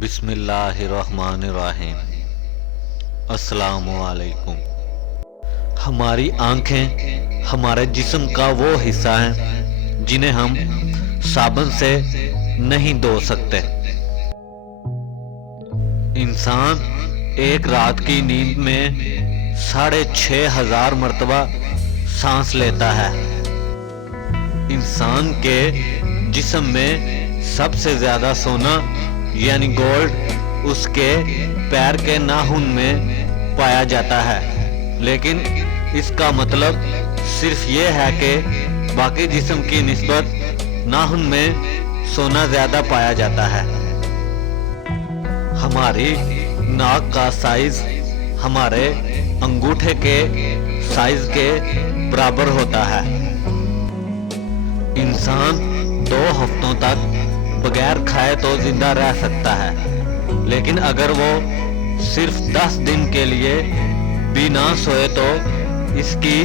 बिस्मिल्लाहिर्रहमानिर्रहीम। अस्सलामुअलैकुम। हमारी आंखें हमारे जिस्म का वो हिस्सा हैं जिन्हें हम साबुन से नहीं धो सकते। इंसान एक रात की नींद में 6,500 मरतबा सांस लेता है। इंसान के जिस्म में सबसे ज्यादा सोना यानी गोल्ड उसके पैर के नाखून में पाया जाता है, लेकिन इसका मतलब सिर्फ ये है कि बाकी जिस्म की निस्बत नाखून में सोना ज्यादा पाया जाता है। हमारी नाक का साइज हमारे अंगूठे के साइज के बराबर होता है। इंसान 2 हफ्तों तक बगैर खाए तो जिंदा रह सकता है, लेकिन अगर वो सिर्फ 10 दिन के लिए भी ना सोए तो इसकी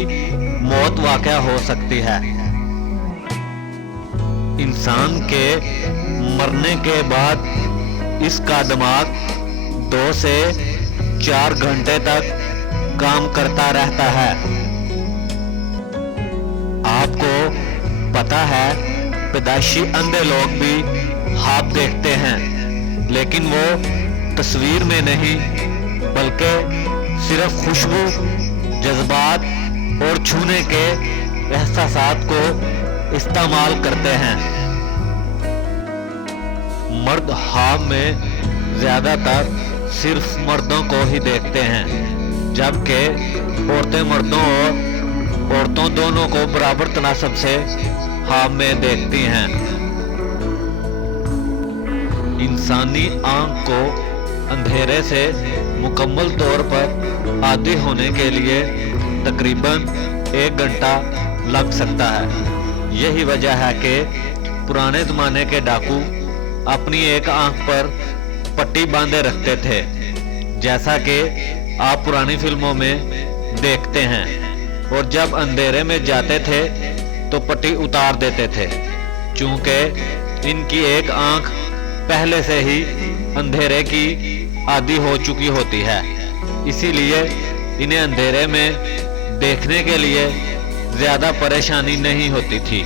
मौत वाक़या हो सकती है। इंसान के मरने के बाद इसका दिमाग 2 से 4 घंटे तक काम करता रहता है। आपको पता है पैदाइशी अंधे लोग भी ख्वाब देखते हैं, लेकिन वो तस्वीर में नहीं बल्कि सिर्फ खुशबू, जज्बात और छूने के एहसासात को इस्तेमाल करते हैं। मर्द ख्वाब में ज्यादातर सिर्फ मर्दों को ही देखते हैं, जबकि औरतें मर्दों और औरतों दोनों को बराबर तनासब से ख्वाब में देखती हैं। इंसानी आंख को अंधेरे से मुकम्मल तौर पर आदी होने के लिए तकरीबन 1 घंटा लग सकता है। यही वजह है कि पुराने ज़माने के डाकू अपनी एक आंख पर पट्टी बांधे रखते थे, जैसा कि आप पुरानी फिल्मों में देखते हैं, और जब अंधेरे में जाते थे तो पट्टी उतार देते थे, चूंकि इनकी एक आंख पहले से ही अंधेरे की आदी हो चुकी होती है। इसीलिए इन्हें अंधेरे में देखने के लिए ज्यादा परेशानी नहीं होती थी।